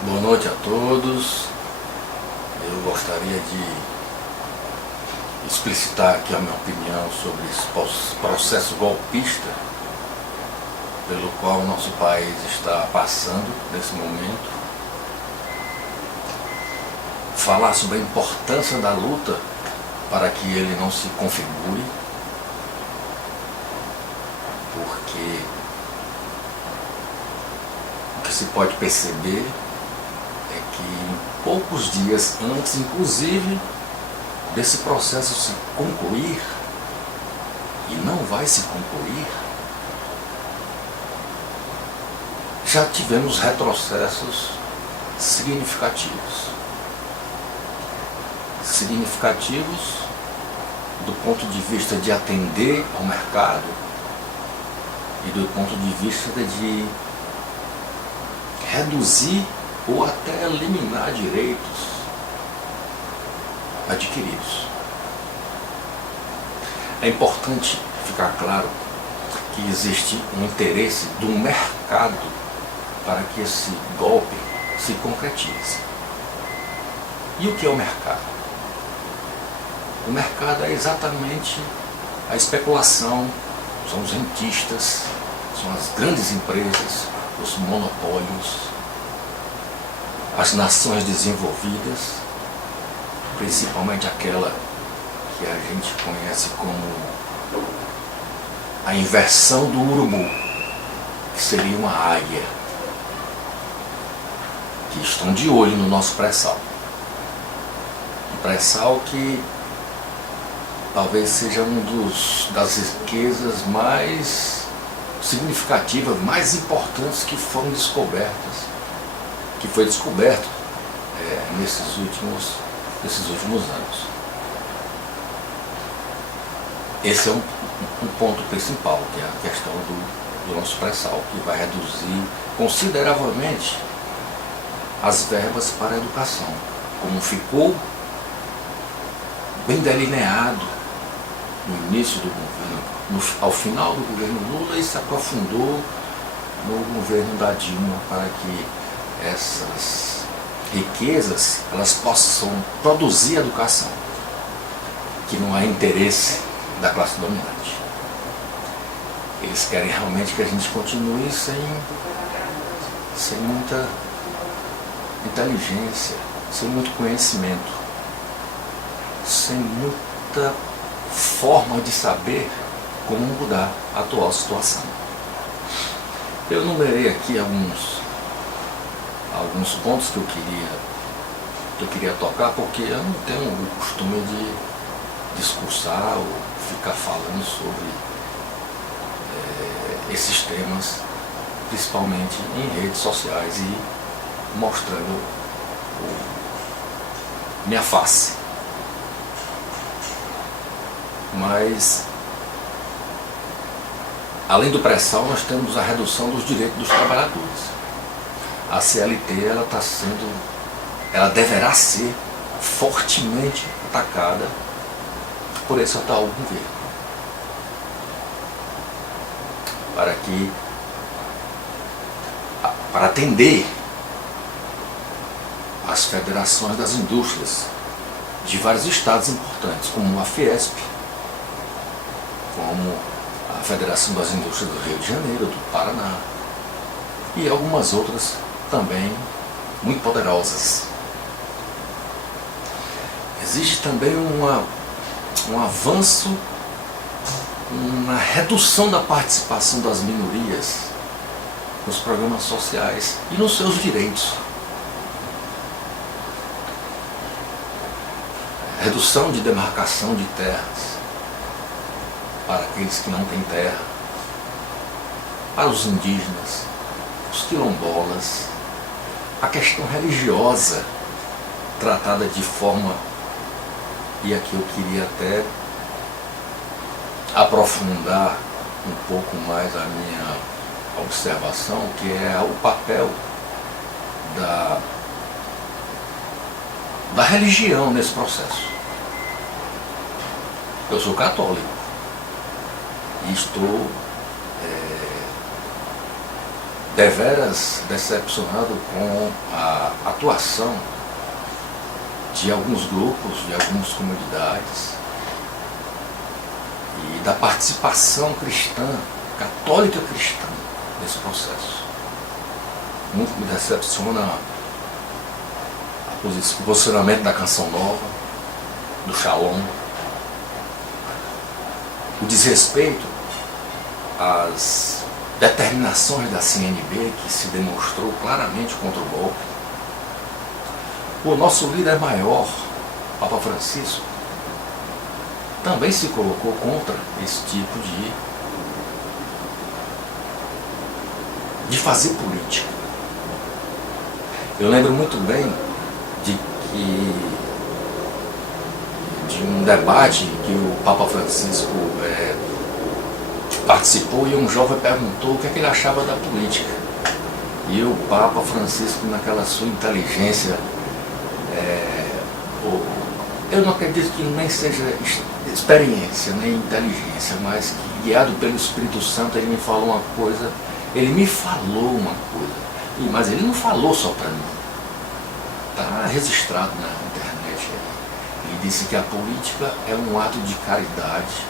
Boa noite a todos. Eu gostaria de explicitar aqui a minha opinião sobre esse processo golpista pelo qual o nosso país está passando nesse momento. Falar sobre a importância da luta para que ele não se configure, porque o que se pode perceber é que em poucos dias antes, inclusive, desse processo se concluir, e não vai se concluir, já tivemos retrocessos significativos. Significativos do ponto de vista de atender ao mercado e do ponto de vista de reduzir ou até eliminar direitos adquiridos. É importante ficar claro que existe um interesse do mercado para que esse golpe se concretize. E o que é o mercado? O mercado é exatamente a especulação, são os rentistas, são as grandes empresas, os monopólios, as nações desenvolvidas, principalmente aquela que a gente conhece como a inversão do urubu, que seria uma águia, que estão de olho no nosso pré-sal. Um pré-sal que talvez seja das riquezas mais significativas, mais importantes que foram descobertas, que foi descoberto nesses últimos anos. Esse é um ponto principal, que é a questão do nosso pré-sal, que vai reduzir consideravelmente as verbas para a educação, como ficou bem delineado no início do governo, ao final do governo Lula, e se aprofundou no governo da Dilma, para que essas riquezas elas possam produzir educação, que não há interesse da classe dominante. Eles querem realmente que a gente continue sem muita inteligência, sem muito conhecimento, sem muita forma de saber como mudar a atual situação. Eu numerei aqui alguns pontos que eu queria tocar, porque eu não tenho o costume de discursar ou ficar falando sobre esses temas, principalmente em redes sociais e mostrando minha face. Mas, além do pré-sal, nós temos a redução dos direitos dos trabalhadores. A CLT ela deverá ser fortemente atacada por esse atual governo, para atender as federações das indústrias de vários estados importantes, como a Fiesp, como a Federação das Indústrias do Rio de Janeiro, do Paraná, e algumas outras também muito poderosas. Existe também um avanço na redução da participação das minorias nos programas sociais e nos seus direitos. Redução de demarcação de terras para aqueles que não têm terra, para os indígenas, os quilombolas, a questão religiosa tratada de forma, e aqui eu queria até aprofundar um pouco mais a minha observação, que é o papel da religião nesse processo. Eu sou católico e estou deveras decepcionado com a atuação de alguns grupos, de algumas comunidades e da participação cristã, católica cristã, nesse processo. Muito me decepciona o posicionamento da Canção Nova, do Shalom, o desrespeito às determinações da CNB, que se demonstrou claramente contra o golpe. O nosso líder maior, Papa Francisco, também se colocou contra esse tipo de fazer política. Eu lembro muito bem de um debate que o Papa Francisco participou, e um jovem perguntou o que é que ele achava da política. E o Papa Francisco, naquela sua inteligência, eu não acredito que nem seja experiência, nem inteligência, mas que, guiado pelo Espírito Santo, ele me falou uma coisa, mas ele não falou só para mim. Está registrado na internet. Ele disse que a política é um ato de caridade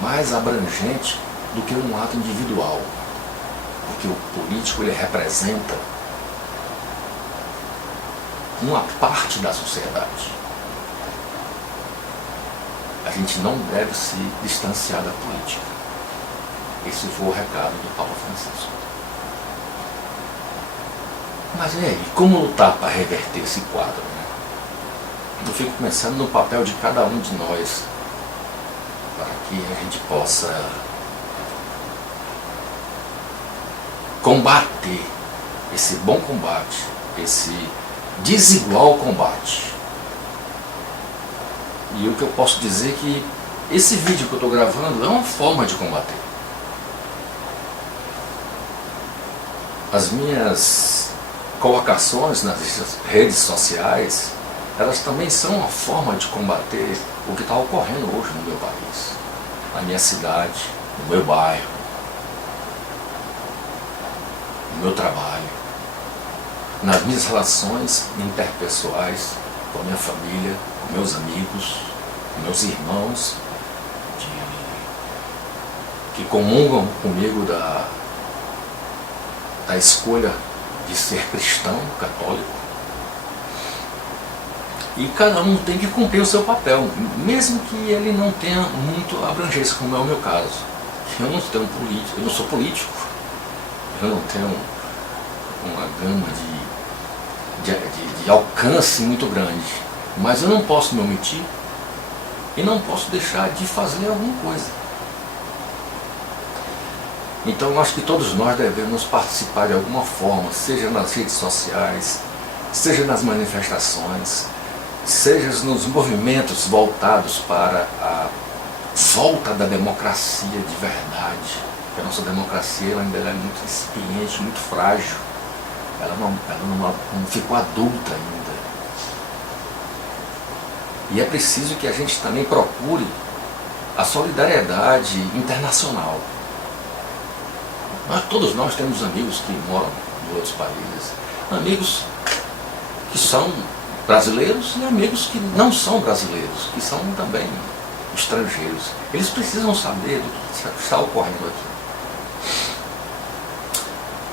mais abrangente do que um ato individual, porque o político ele representa uma parte da sociedade. A gente não deve se distanciar da política. Esse foi o recado do Papa Francisco. Mas e aí, como lutar para reverter esse quadro, né? Eu fico pensando no papel de cada um de nós, para que a gente possa combater esse bom combate, esse desigual combate. E o que eu posso dizer é que esse vídeo que eu estou gravando é uma forma de combater. As minhas colocações nas redes sociais, elas também são uma forma de combater o que está ocorrendo hoje no meu país, na minha cidade, no meu bairro, no meu trabalho, nas minhas relações interpessoais com a minha família, com meus amigos, com meus irmãos, que comungam comigo da escolha de ser cristão, católico. E cada um tem que cumprir o seu papel, mesmo que ele não tenha muito abrangência, como é o meu caso. Eu não sou político, eu não tenho uma gama de alcance muito grande, mas eu não posso me omitir e não posso deixar de fazer alguma coisa. Então eu acho que todos nós devemos participar de alguma forma, seja nas redes sociais, seja nas manifestações, seja nos movimentos voltados para a volta da democracia de verdade. Porque a nossa democracia ainda é muito incipiente, muito frágil. Ela não ficou adulta ainda. E é preciso que a gente também procure a solidariedade internacional. Todos nós temos amigos que moram em outros países, amigos que são brasileiros e amigos que não são brasileiros, que são também estrangeiros. Eles precisam saber do que está ocorrendo aqui.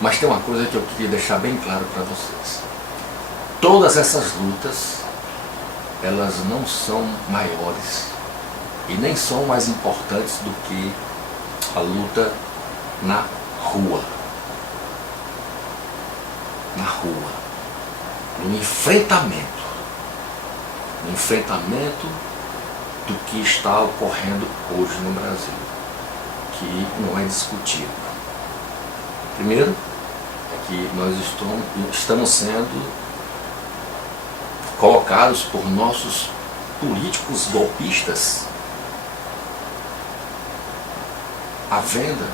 Mas tem uma coisa que eu queria deixar bem claro para vocês. Todas essas lutas, elas não são maiores e nem são mais importantes do que a luta na rua. Na rua. No enfrentamento. No enfrentamento do que está ocorrendo hoje no Brasil, que não é discutido. Primeiro, é que nós estamos sendo colocados por nossos políticos golpistas à venda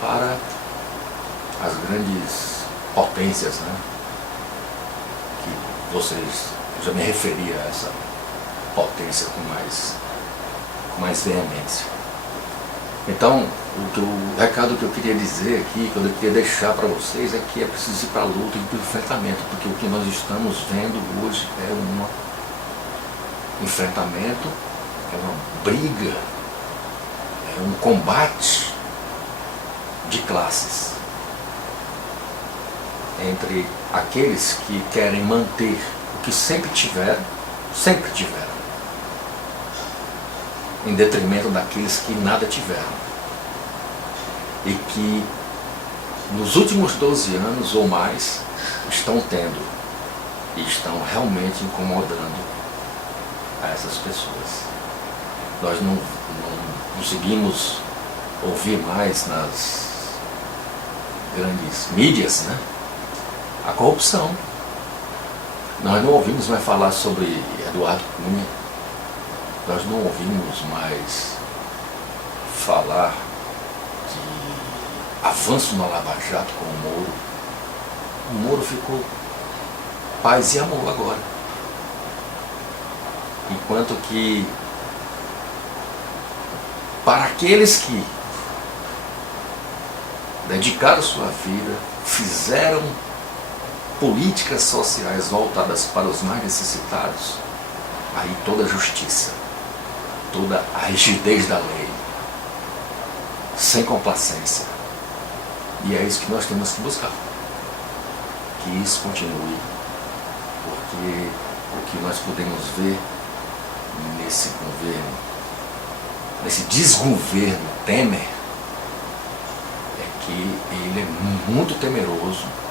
para as grandes potências, né? Que vocês, eu já me referi a essa potência com mais veemência. Então, o recado que eu queria dizer aqui, que eu queria deixar para vocês, é que é preciso ir para a luta e para o enfrentamento, porque o que nós estamos vendo hoje é um enfrentamento, é uma briga, é um combate de classes entre aqueles que querem manter o que sempre tiveram, em detrimento daqueles que nada tiveram e que nos últimos 12 anos ou mais estão tendo e estão realmente incomodando a essas pessoas. Nós não conseguimos ouvir mais nas grandes mídias, né, a corrupção. Nós não ouvimos mais falar sobre Eduardo Cunha. Nós não ouvimos mais falar de avanço na Lava Jato com o Moro. O Moro ficou paz e amor agora. Enquanto que, para aqueles que dedicaram sua vida, fizeram políticas sociais voltadas para os mais necessitados, aí toda a justiça, toda a rigidez da lei, sem complacência. E é isso que nós temos que buscar. Que isso continue, porque o que nós podemos ver nesse governo, nesse desgoverno Temer, é que ele é muito temeroso